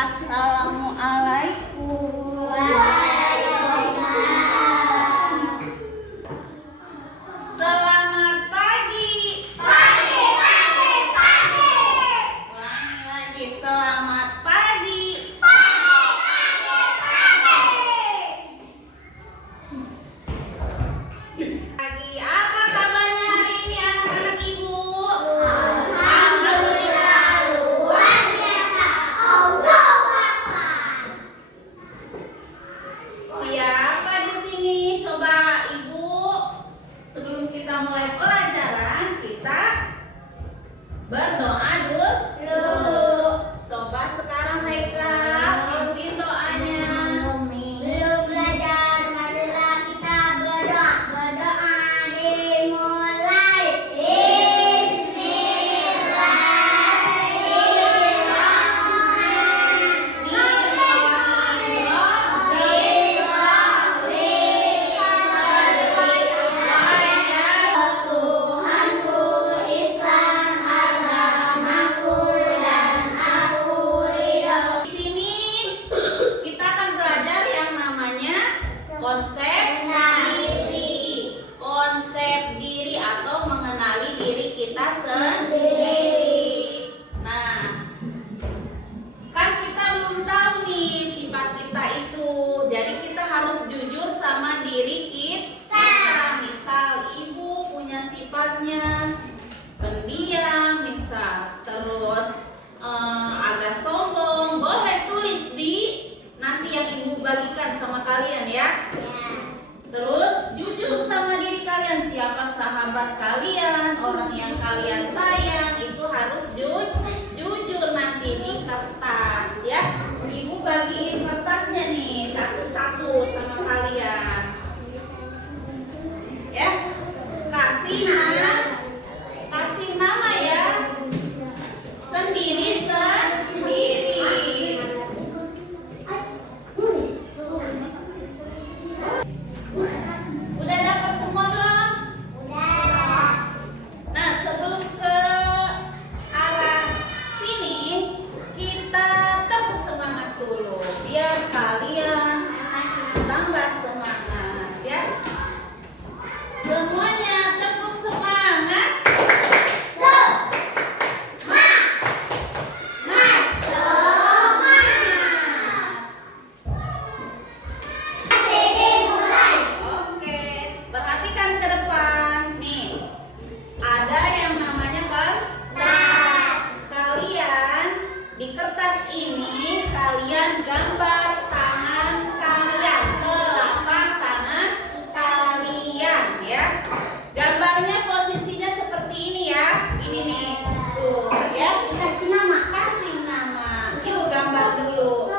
Assalamualaikum. Selamat pagi. Pagi, pagi, pagi. Ulangi lagi, selamat pagi. Pagi, pagi, pagi. Pagi, apa kabarnya hari ini anak-anak ibu? Alhamdulillah, luar biasa. Allahu Akbar. Siapa di sini? Coba ibu, sebelum kita mulai pelajaran, kita berdoa dulu. Coba sekarang Haikal, pimpin doanya. Belum belajar, marilah kita berdoa. Berdoa dimulai. Tuhanku Islam, agamaku dan aku ridho. Di sini kita akan belajar yang namanya konsep diri. Konsep diri atau mengenali diri kita sendiri. Nah, kan kita belum tahu nih sifat kita itu. Jadi kita harus jujur sama diri kita. Misal ibu punya sifatnya pendiam, misal terus agak sombong, boleh tulis di nanti yang ibu bagikan sama kalian ya. Terus jujur sama diri kalian, siapa sahabat kalian, orang yang kalian sayang, itu harus jujur nanti di kertas ya. Ibu bagiin kertasnya nih satu-satu sama kalian. Ya. Kasih nama ya. Sendiri. Udah dapat semua belum? Nah, sebelum ke arah sini, kita bersemangat dulu biar kalian tambah semangat ya. Semuanya tepuk semangat. Oke, perhatikan ke depan. Nih, ada yang namanya kertas. Kalian di kertas ini kalian gambar tangan kalian, telapak tangan kalian ya. Gambarnya posisinya seperti ini ya. Ini nih, tuh ya. Kasih nama. Kasih nama. Yuk gambar dulu.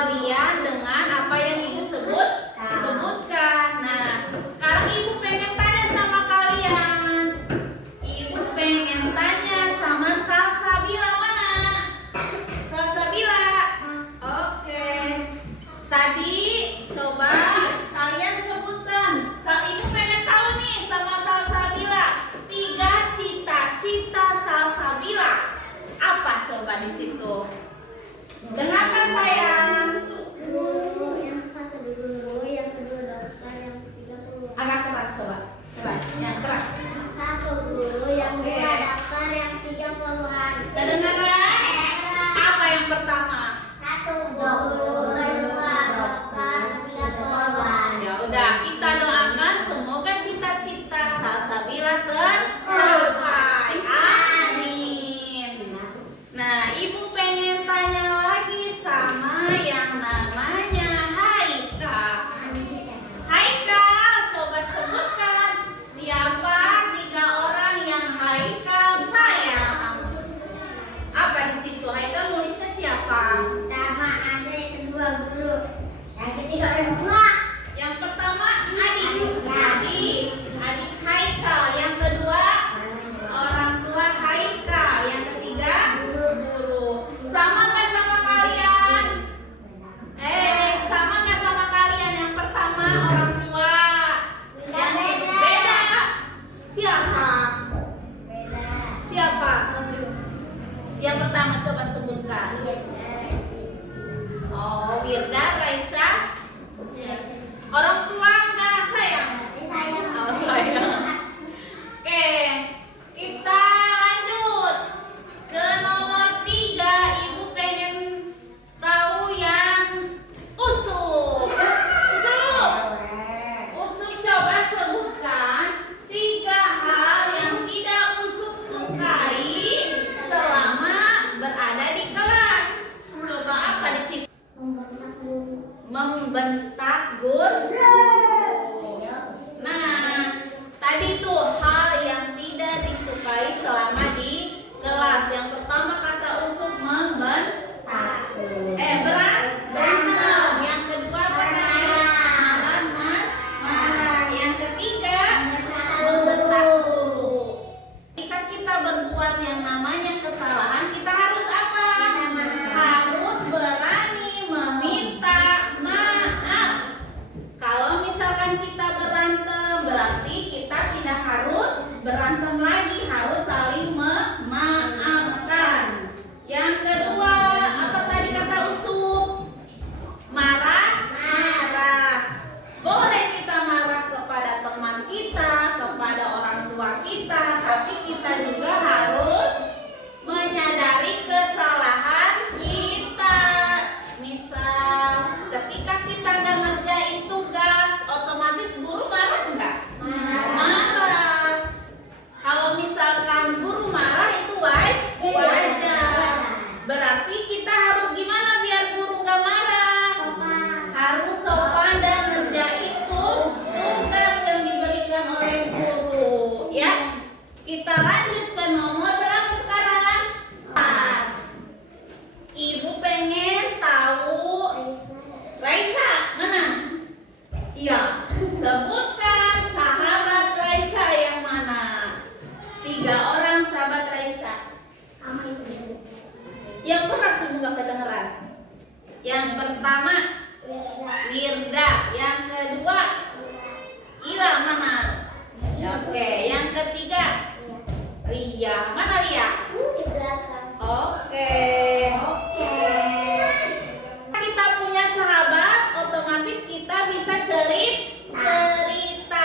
kalian dengan apa yang ibu sebutkan. Nah, sekarang ibu pengen tanya sama kalian. Ibu pengen tanya sama Salsabila mana? Salsabila. Oke. Tadi coba kalian sebutkan. Ibu pengen tahu nih sama Salsabila. 3 cita-cita Salsabila. Apa coba di situ? Dengarkan sayang. Guru, yang satu guru, yang kedua dokter, yang ketiga keluar. Agak keras coba. Keras. Yang keras. Satu guru, yang Oke. dua dokter, yang tiga keluar. Kedengaran? Apa yang pertama? Satu guru, kedua dokter, ketiga keluar. Ya udah, kita doakan semoga cita-cita Salsabila tercapai. Amin. Nah, ibu pengen tanya lagi sama yang namanya Haikal. Haikal, coba sebutkan siapa 3 orang yang Haikal sayang. Apa di situ? Haikal nulisnya siapa? Pertama ada, yang kedua guru, yang ketiga orang tua. Yang pertama adik Haikal. Yang kedua orang tua Haikal. Yang ketiga guru. Sama nggak sama kalian? Sama nggak sama kalian? Yang pertama orang tua. Yang beda. Siapa? Beda. Siapa? Yang pertama coba sebutkan. Oh, Wirda, Raisa. Orang tua nggak sayang? Oh, sayang. Oke, kita lanjut ke nomor 3. Ibu pengen tahu yang Usuk. Usuk coba sebutkan 3 hal yang tidak Usuk sukai selama berada di kelas. Coba apa di situ? Membentak guru. Nah, tadi tuh hal yang tidak disukai selama di kelas. Yang pertama kata Usuk membentak. Berantem. Yang kedua kata marah. Yang ketiga membentak guru. Jika kita berbuat yang namanya kesalahan, kita harus apa? Harus berani meminta maaf. Kalau misalkan kita berantem, berarti kita tidak harus berantem lagi, harus saling memaafkan. Yang kedua, apa tadi kata Usuk? Marah. Boleh kita marah kepada teman kita, kepada orang tua kita, tapi kita juga harus menyadari kesalahan kita. Misal, ketika kita nggak ngerjain tugas, otomatis guru marah nggak? Marah. Kalau misalkan guru marah itu wajar. Berarti kita harus gimana biar guru nggak marah? Harus sopan dan ngerjain tugas yang diberikan oleh guru. Ya, kita lanjut ke nomor berapa sekarang? 4. Ibu pengen tahu Raisa mana? Iya, sebutkan sahabat Raisa yang mana? 3 orang sahabat Raisa. Yang keras ibu nggak kedengeran. Yang pertama Wirda, yang kedua Ira mana? Oke, yang ketiga Lia. Mana Lia? Di belakang. Oke. Kita punya sahabat, otomatis kita bisa cerita.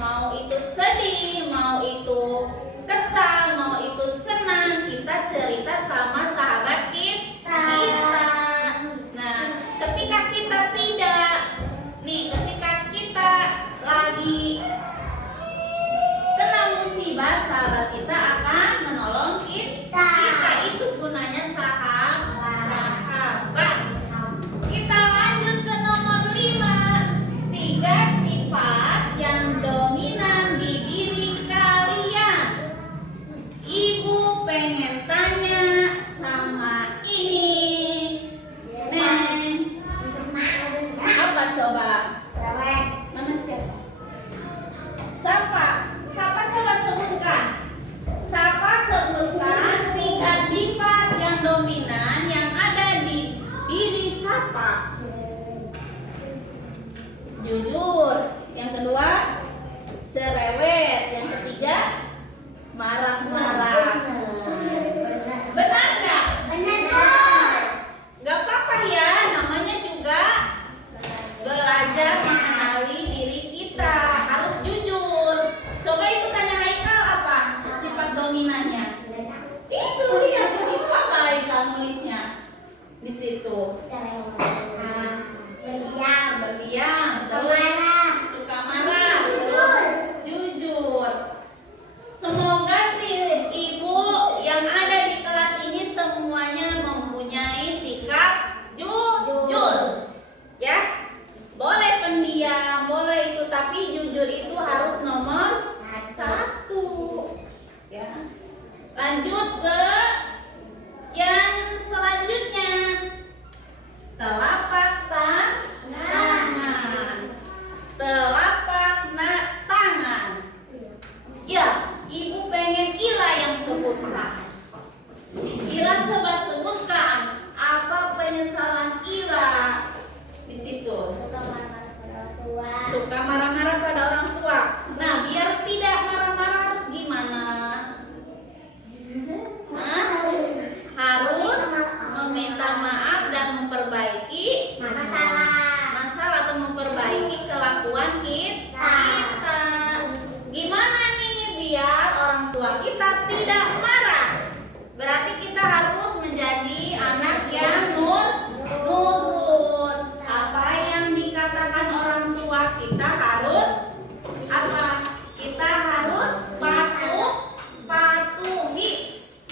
Mau itu sedih, mau itu kesal, mau itu senang, kita cerita sama sahabat kita. Nah, ketika kita ketika kita lagi kena musibah, sahabat kita akan menolong kita. Kita itu gunanya sahabat. apa? Jujur. Yang kedua, cerewet. Yang ketiga, marah-marah. Benar nggak? Nggak apa-apa ya, namanya juga belajar mengenali diri kita. Harus jujur. Coba ibu tanya Haikal apa sifat dominannya? Itu lihat di situ apa Haikal nulisnya? Di situ. Berdiam, terus suka marah, terus jujur. Semoga si ibu yang ada di kelas ini semuanya mempunyai sikap jujur. Ya, boleh pendiam, boleh itu, tapi jujur itu harus nomor 1. Ya. Lanjut ke yang selanjutnya. Telapak tangan. Telapak tangan. Ya, ibu pengen Ila yang sebutkan. Ila coba sebutkan apa penyesalan Ila di situ. Suka marah-marah pada orang tua. Nah, biar tidak marah-marah harus gimana? Nah, harus meminta maaf dan memperbaiki masalah atau memperbaiki kelakuan kita. Gimana nih biar orang tua kita tidak marah? Berarti kita harus menjadi anak yang nurut. Apa yang dikatakan orang tua kita harus apa? Kita harus patuhi.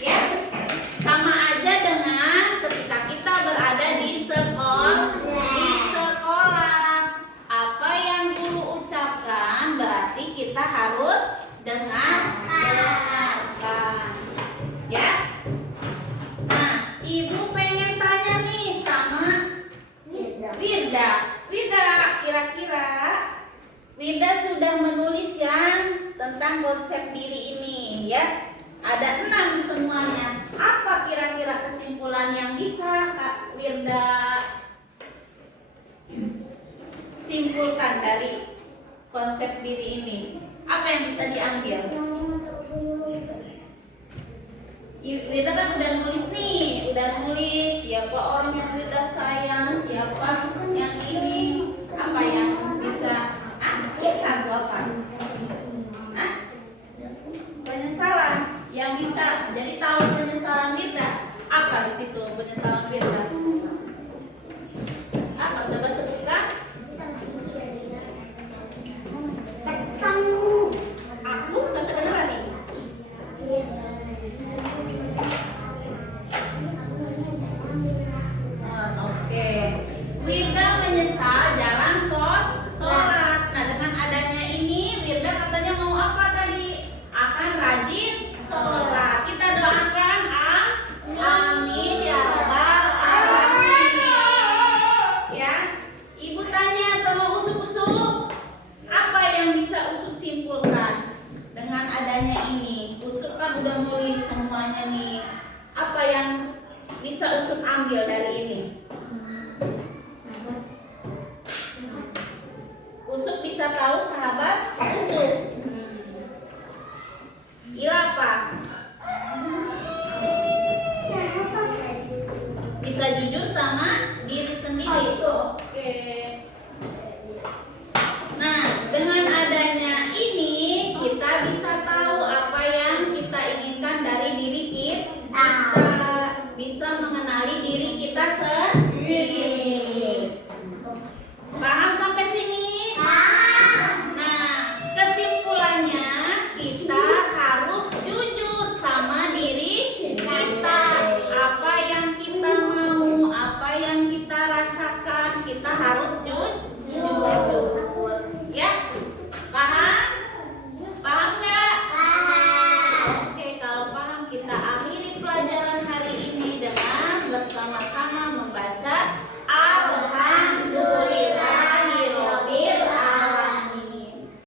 Ya, sama aja dengan ketika kita berada di sekolah. Apa yang guru ucapkan berarti kita harus dengarkan. Ya. Nah, ibu pengen tanya nih sama Wirda. Wirda, kira-kira Wirda sudah menulis yang tentang konsep diri ini, ya? Ada 6 semuanya. Apa kira-kira kesimpulan yang bisa Kak Wirda simpulkan dari konsep diri ini? Apa yang bisa diambil? Wirda kan udah nulis nih, siapa orang yang Wirda sayang, siapa yang ini, apa yang bisa? Satu apa? Penyesalan yang bisa jadi tahu penyesalan Wirda. Apa di situ penyesalan Wirda? Apa coba sebutkan? Aku nggak kedengeran nih. Oke. Wirda menyesal jarang sholat. Nah, dengan adanya ini Wirda katanya mau apa tadi? Akan rajin sholat. Kita doakan amin ya rabbal alamin. Ya. Ibu tanya sama Usuk, apa yang bisa Usuk simpulkan dengan adanya ini? Usuk kan udah nulis semuanya nih. Apa yang bisa Usuk ambil dari ini? Usuk bisa tahu sahabat Usuk. Ila apa? Bisa jujur sama diri sendiri. Oke. Nah, dengan adanya ini kita bisa tahu apa yang kita inginkan dari diri kita. Bisa mengenali diri kita sendiri. Paham sampai sini? Nah, kesimpulannya kita harus jujur sama diri kita. Apa yang kita mau, apa yang kita rasakan, kita harus jujur.